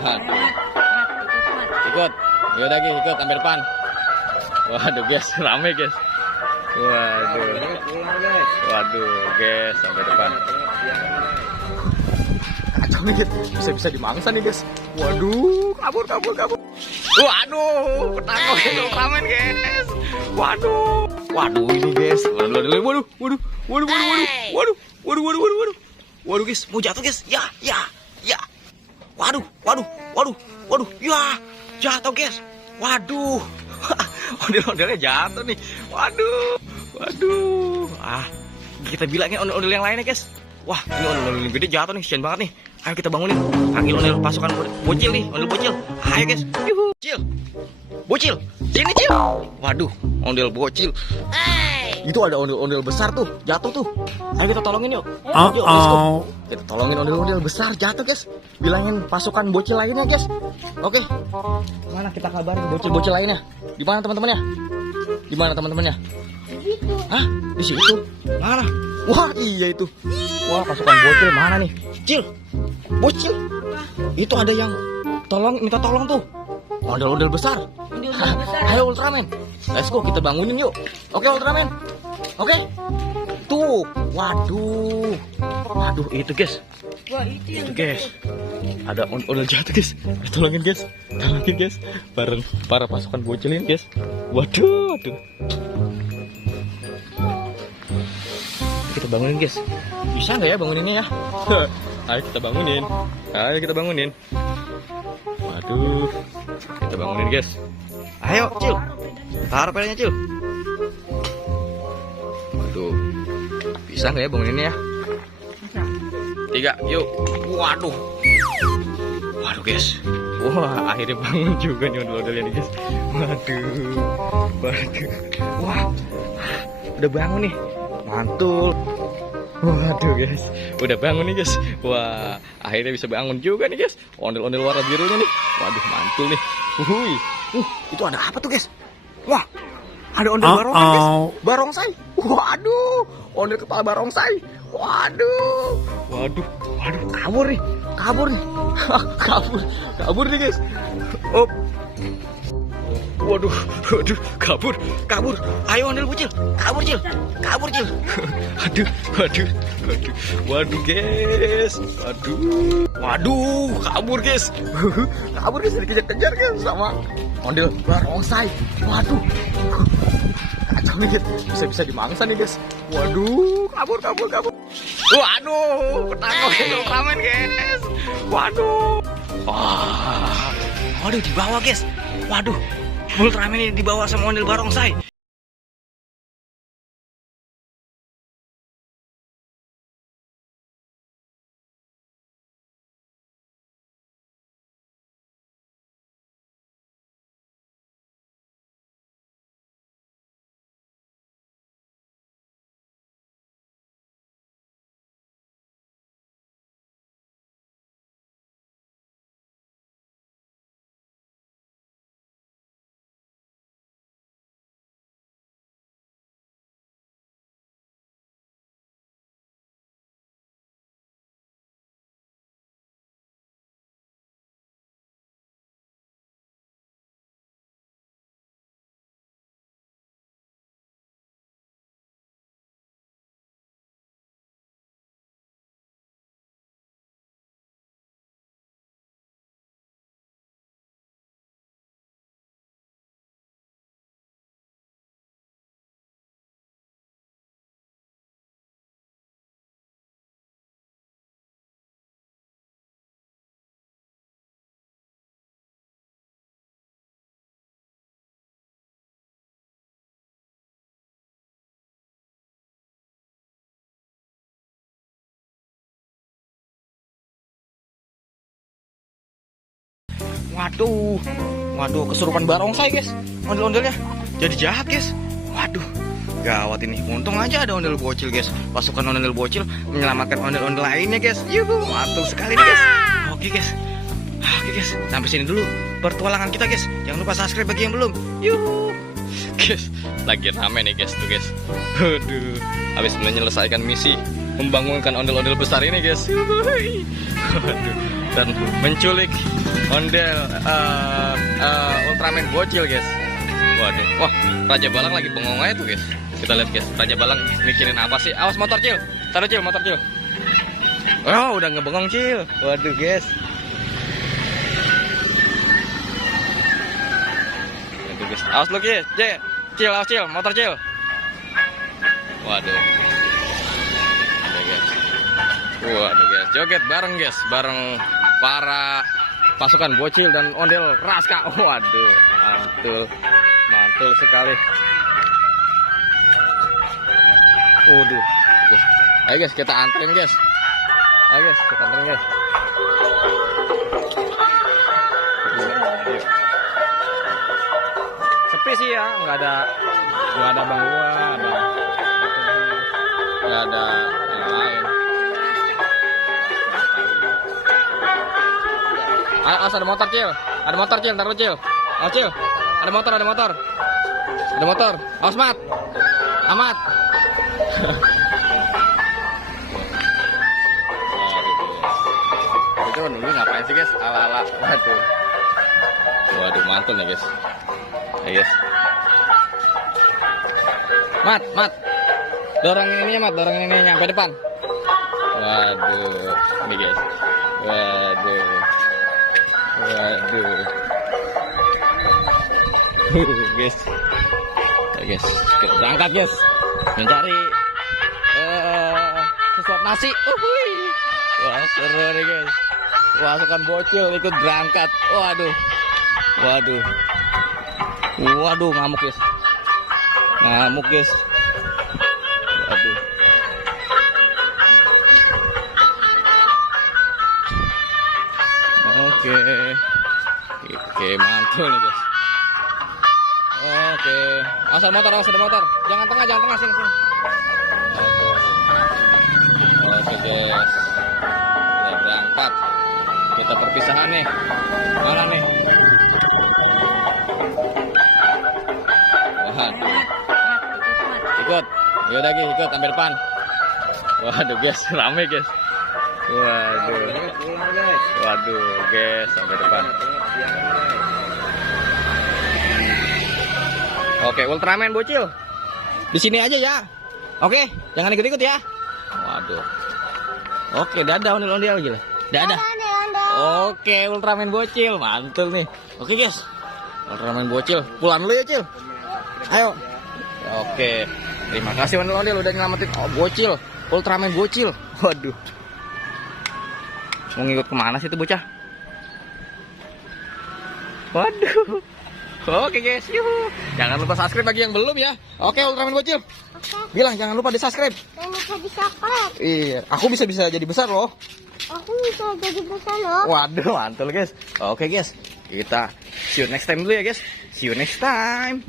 Waduh. Ikut. Yaudah lagi ikut sampai depan. Waduh guys, rame guys. Waduh. Waduh guys, sampai depan. Kacau nih guys, bisa-bisa dimangsa nih guys. Waduh, kabur. Waduh, ketangkep Ultraman guys. Waduh ini guys. Waduh guys, mau jatuh guys. Ya. Waduh, ya, jatuh guys. Waduh, ondel-ondelnya jatuh nih. Waduh. Kita bilangin ondel-ondel yang lainnya guys. Wah, ini ondel-ondel yang gede jatuh nih, kasian banget nih. Ayo kita bangunin. Panggil ondel pasukan bocil nih, ondel bocil. Ayo guys, yuhu. Bocil, sini Cil. Waduh, ondel bocil. Itu ada ondel-ondel besar tuh, jatuh tuh. Ayo kita tolongin yuk. Yuk, let's go. Kita tolongin ondel-ondel besar jatuh guys. Bilangin pasukan bocil lainnya guys. Oke. Mana kita kabarin bocil-bocil lainnya? Di mana teman-temannya? Hah? Di situ. Mana? Wah, iya itu. Wah, pasukan bocil mana nih? Cil. Bocil. Itu ada yang minta tolong tuh. Ondel-ondel besar. Ayo Ultraman. Let's go, kita bangunin yuk. Oke Ultraman. Oke. Tuh. Waduh, itu guys. Wah, itu guys. Ada ondel jatuh guys. Tolongin guys. Bareng para pasukan bocilin guys. Waduh. Kita bangunin guys. Bisa nggak ya banguninnya ya? Ayo kita bangunin. Waduh. Kita bangunin guys. Ayo Cil. Taruh pedanya Cil. Waduh. Bisa nggak ya banguninnya ya? 3, yuk. Waduh guys. Wah, akhirnya bangun juga nih ondel-ondelnya nih guys. Waduh. Wah, udah bangun nih. Mantul. Waduh guys, udah bangun nih guys. Wah, akhirnya bisa bangun juga nih guys. Ondel-ondel warna birunya nih. Waduh, mantul nih. Itu ada apa tuh guys? Wah, ada ondel barongsai guys. Barongsai. Waduh, ondel kepala barongsai. Waduh, kabur nih. kabur nih guys. Waduh, kabur. Ayo ondel bocil, kabur Cil. Aduh. Waduh guys. Waduh, kabur guys. Dikejar-kejar guys sama ondel barongsai. Waduh. Kacau nih guys, bisa dimangsa nih guys. Waduh, kabur. Waduh, ketangkep Ultraman guys. Waduh, di bawah guys. Waduh, Ultraman ini dibawa sama ondel barongsai. Waduh, kesurupan barongsai guys. Ondel-ondelnya jadi jahat guys. Waduh, gawat ini. Untung aja ada ondel bocil guys. Pasukan ondel bocil menyelamatkan ondel-ondel lainnya guys. Yuhu, mantul sekali nih guys. Oke guys, sampai sini dulu pertualangan kita guys. Jangan lupa subscribe bagi yang belum. Yuhu. Guys, lagi rame nih guys tuh guys. Aduh, habis menyelesaikan misi membangunkan ondel-ondel besar ini guys. Waduh, dan menculik ondel Ultraman bocil guys. Waduh, wah Raja Balang lagi bengong aja tuh guys. Kita lihat guys, Raja Balang mikirin apa sih? Awas motor Cil, taruh Cil, motor Cil. Oh udah ngebengong Cil. Waduh guys. Waduh guys, awas lu guys, Cil, awas Cil, motor Cil. Waduh. Waduh guys, joget bareng guys, bareng para pasukan bocil dan ondel Raska. Waduh, mantul sekali. Waduh, guys. Ayo guys, kita anterin guys. Ayo guys, kita anterin guys. Sepi sih ya, nggak ada Bang Gua, nggak ada yang lain. Awas ada motor Cil, taruh Cil. Awas Cil, ada motor. Awas Mat, amat. Itu dulu ngapain sih guys? Ala-ala, waduh mantul nih guys. Ayo guys. Mat, dorongin ininya Mat, nyampe depan. Waduh, ini guys. Waduh. Guys. Ya, guys, kita berangkat guys. Mencari sesuap nasi. Wah, seru nih guys. Pasukan bocil ikut berangkat. Waduh, ngamuk guys. Waduh. Oke, mantul nih guys. Oke, asal motor. Jangan tengah, sini. Oke guys, kita berangkat. Kita perpisahan nih. Mana nih? Waduh. Ikut ambil depan. Waduh guys, rame guys. Waduh guys, sampai depan. Oke, Ultraman bocil. Di sini aja ya. Oke, jangan ikut-ikut ya. Waduh. Oke, dadah ondel-ondel gila. Dadah. Oke, Ultraman bocil, mantul nih. Oke guys, Ultraman bocil, pulang dulu ya Cil. Ayo. Oke, terima kasih ondel-ondel udah nyelamatin bocil, Ultraman bocil. Waduh. Mau ngikut kemana sih itu bocah? Waduh. Oke guys, yuhu. Jangan lupa subscribe bagi yang belum ya. Oke, Ultraman bocil. Oke. Bilang jangan lupa di subscribe. Jangan lupa di subscribe. Iya, aku bisa jadi besar loh. Aku bisa jadi besar loh. Waduh, mantul guys. Oke guys, kita see you next time dulu ya guys. See you next time.